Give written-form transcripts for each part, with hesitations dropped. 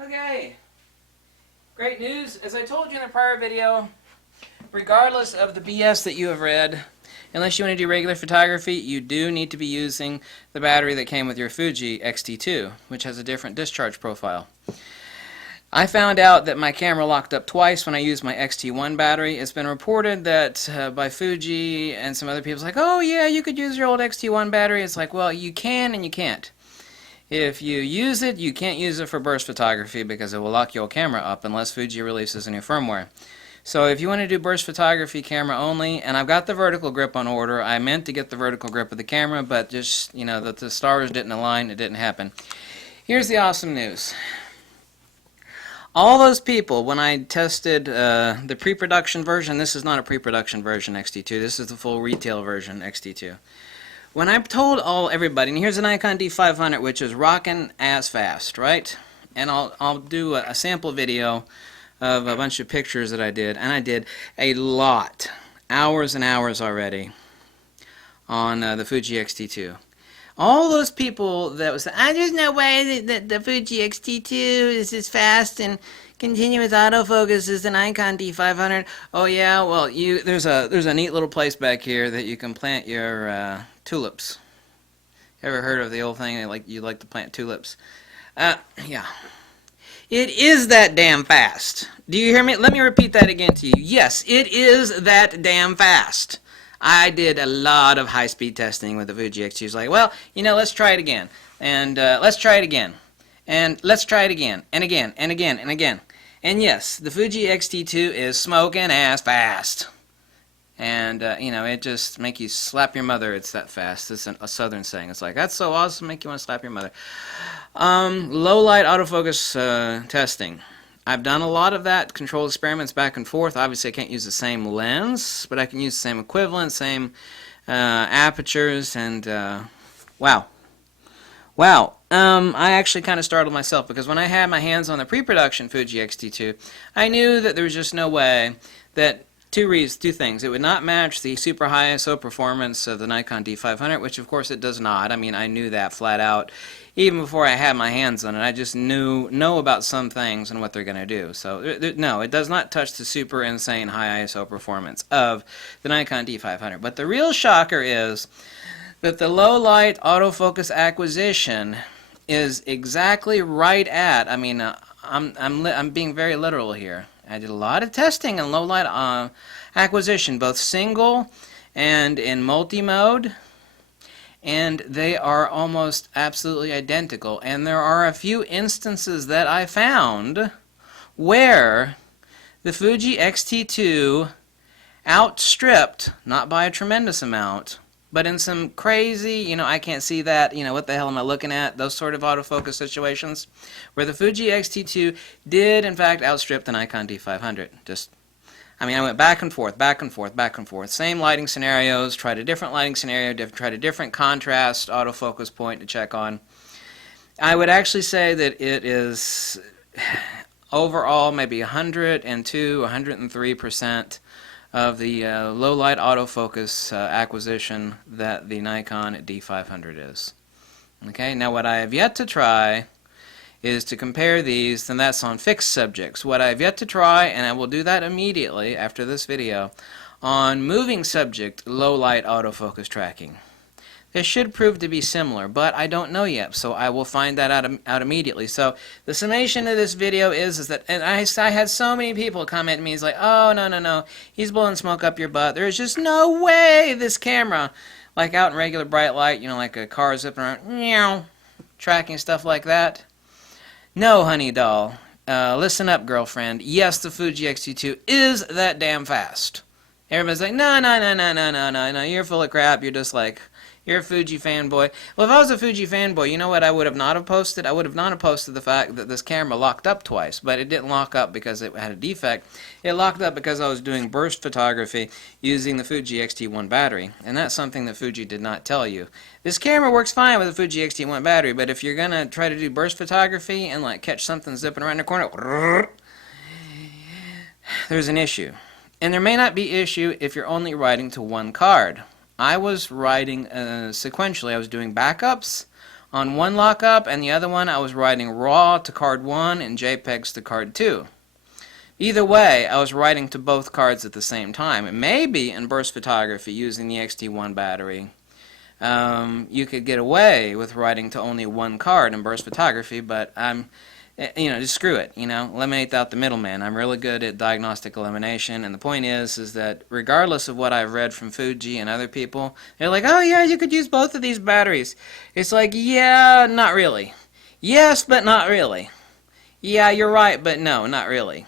Okay, great news. As I told you in a prior video, regardless of the BS that you have read, unless you want to do regular photography, you do need to be using the battery that came with your Fuji X-T2, which has a different discharge profile. I found out that my camera locked up twice when I used my X-T1 battery. It's been reported that by Fuji and some other people, it's like, oh yeah, you could use your old X-T1 battery. It's like, well, you can and you can't. If you use it, you can't use it for burst photography because it will lock your camera up unless Fuji releases a new firmware. So if you want to do burst photography camera only, and I've got the vertical grip on order, I meant to get the vertical grip of the camera, but just, you know, that the stars didn't align, it didn't happen. Here's the awesome news. All those people, when I tested the pre-production version, this is not a pre-production version X-T2, this is the full retail version X-T2. When I told everybody, and here's an Nikon D500 which is rocking as fast, right? And I'll do a sample video of a bunch of pictures that I did, and I did a lot, hours and hours already, on the Fuji X-T2. All those people that was, there's no way that the Fuji X-T2 is as fast and continuous autofocus as the Nikon D500. Oh yeah, well there's a neat little place back here that you can plant your tulips. Ever heard of the old thing you like to plant tulips? Yeah. It is that damn fast. Do you hear me? Let me repeat that again to you. Yes, it is that damn fast. I did a lot of high-speed testing with the Fuji X-T2. It's like, well, you know, let's try it again. And let's try it again. And let's try it again. And again. And again. And again. And yes, the Fuji X-T2 is smoking ass fast. And, you know, it just make you slap your mother. It's that fast. It's a southern saying. It's like, that's so awesome, make you want to slap your mother. Low light autofocus testing. I've done a lot of that, control experiments back and forth. Obviously, I can't use the same lens, but I can use the same equivalent, same apertures, and wow. Wow. I actually kind of startled myself because when I had my hands on the pre-production Fuji X-T2, I knew that there was just no way that two things. It would not match the super high ISO performance of the Nikon D500, which of course it does not. I mean, I knew that flat out even before I had my hands on it. I just know about some things and what they're going to do. So no, it does not touch the super insane high ISO performance of the Nikon D500. But the real shocker is that the low light autofocus acquisition is exactly right at, I mean, I'm being very literal here. I did a lot of testing in low light acquisition, both single and in multi-mode, and they are almost absolutely identical. And there are a few instances that I found where the Fuji X-T2 outstripped, not by a tremendous amount, but in some crazy, you know, I can't see that, you know, what the hell am I looking at, those sort of autofocus situations, where the Fuji X-T2 did, in fact, outstrip the Nikon D500. I mean, I went back and forth, back and forth, back and forth. Same lighting scenarios, tried a different lighting scenario, tried a different contrast autofocus point to check on. I would actually say that it is overall maybe 102, 103% of the low light autofocus acquisition that the Nikon D500 is. Okay, now what I have yet to try is to compare these, and that's on fixed subjects. What I have yet to try, and I will do that immediately after this video, on moving subject low light autofocus tracking. This should prove to be similar, but I don't know yet, so I will find that out immediately. So the summation of this video is that, and I had so many people comment to me, it's like, oh, no, he's blowing smoke up your butt. There's just no way this camera, like out in regular bright light, you know, like a car zipping around, meow, tracking stuff like that. No, honey doll. Listen up, girlfriend. Yes, the Fuji X-T2 is that damn fast. Everybody's like, no, you're full of crap. You're just like, you're a Fuji fanboy. Well, if I was a Fuji fanboy, you know what I would have not have posted? I would have not have posted the fact that this camera locked up twice, but it didn't lock up because it had a defect. It locked up because I was doing burst photography using the Fuji X-T1 battery, and that's something that Fuji did not tell you. This camera works fine with a Fuji X-T1 battery, but if you're going to try to do burst photography and like catch something zipping around the corner, there's an issue. And there may not be issue if you're only writing to one card. I was writing sequentially. I was doing backups on one lockup, and the other one I was writing RAW to card 1 and JPEGs to card 2. Either way, I was writing to both cards at the same time. And maybe in burst photography using the X-T1 battery, you could get away with writing to only one card in burst photography, but just screw it, eliminate out the middleman. I'm really good at diagnostic elimination, and the point is that regardless of what I've read from Fuji and other people, they're like, oh yeah, you could use both of these batteries. It's like, yeah, not really. Yes, but not really. Yeah, you're right, but no, not really.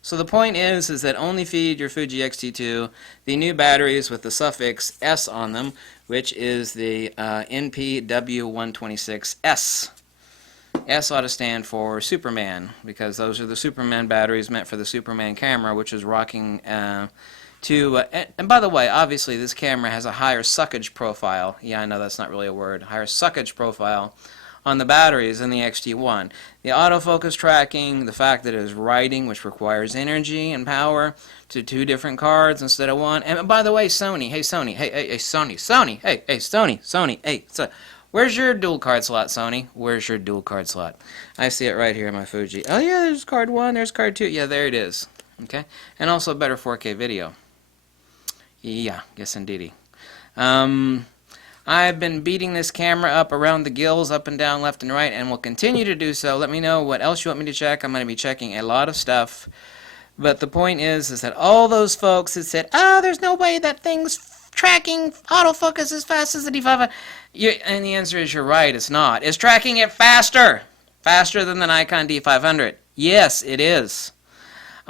So the point is that only feed your Fuji X-T2 the new batteries with the suffix S on them, which is the NPW126S. S ought to stand for Superman, because those are the Superman batteries meant for the Superman camera, which is rocking and by the way, obviously this camera has a higher suckage profile. Yeah, I know that's not really a word. Higher suckage profile on the batteries than the X-T1. The autofocus tracking, the fact that it is writing, which requires energy and power, to two different cards instead of one. And by the way, Sony, hey Sony, hey Sony, hey Sony, hey. So, where's your dual card slot, Sony? Where's your dual card slot? I see it right here in my Fuji. Oh yeah, there's card 1, there's card 2. Yeah, there it is. Okay, and also better 4K video. Yeah, yes indeedy. I've been beating this camera up around the gills, up and down, left and right, and will continue to do so. Let me know what else you want me to check. I'm going to be checking a lot of stuff. But the point is that all those folks that said, oh, there's no way that thing's tracking autofocus as fast as the D500. And the answer is, you're right, it's not. It's tracking it faster. Faster than the Nikon D500. Yes, it is.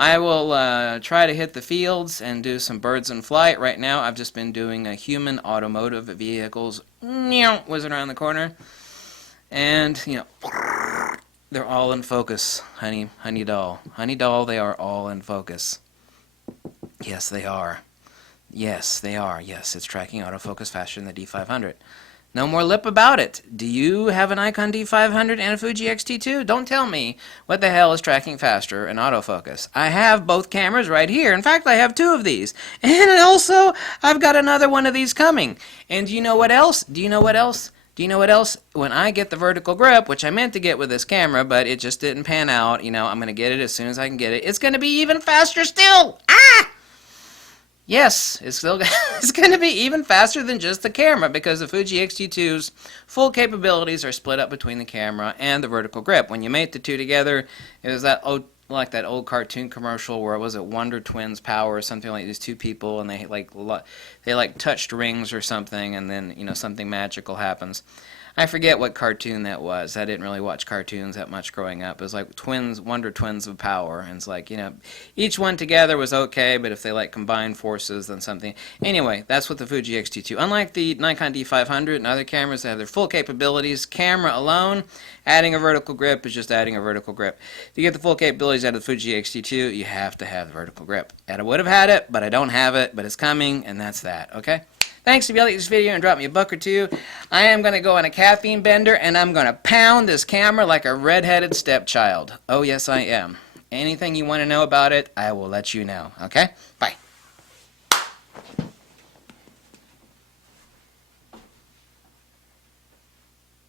I will try to hit the fields and do some birds in flight. Right now, I've just been doing a human automotive vehicles. Whizzing around the corner. And, they're all in focus, honey doll. Honey doll, they are all in focus. Yes, they are. Yes, they are. Yes, it's tracking autofocus faster than the D500. No more lip about it. Do you have a Nikon D500 and a Fuji X-T2? Don't tell me what the hell is tracking faster in autofocus. I have both cameras right here. In fact, I have 2 of these. And also, I've got another one of these coming. And do you know what else? Do you know what else? Do you know what else? When I get the vertical grip, which I meant to get with this camera, but it just didn't pan out, I'm going to get it as soon as I can get it. It's going to be even faster still. Ah! Yes, it's going to be even faster than just the camera, because the Fuji X-T2's full capabilities are split up between the camera and the vertical grip. When you mate the two together, it was like that old cartoon commercial where, was it Wonder Twins Power or something, like these two people and they touched rings or something, and then something magical happens. I forget what cartoon that was. I didn't really watch cartoons that much growing up. It was like Wonder Twins of Power, and it's like, each one together was okay, but if they combined forces, then something. Anyway, that's what the Fuji X-T2. Unlike the Nikon D500 and other cameras that have their full capabilities, camera alone, adding a vertical grip is just adding a vertical grip. To get the full capabilities out of the Fuji X-T2, you have to have the vertical grip. And I would have had it, but I don't have it, but it's coming, and that's that, okay? Thanks if you like this video and drop me a buck or two. I am going to go on a caffeine bender, and I'm going to pound this camera like a red-headed stepchild. Oh, yes, I am. Anything you want to know about it, I will let you know. Okay? Bye.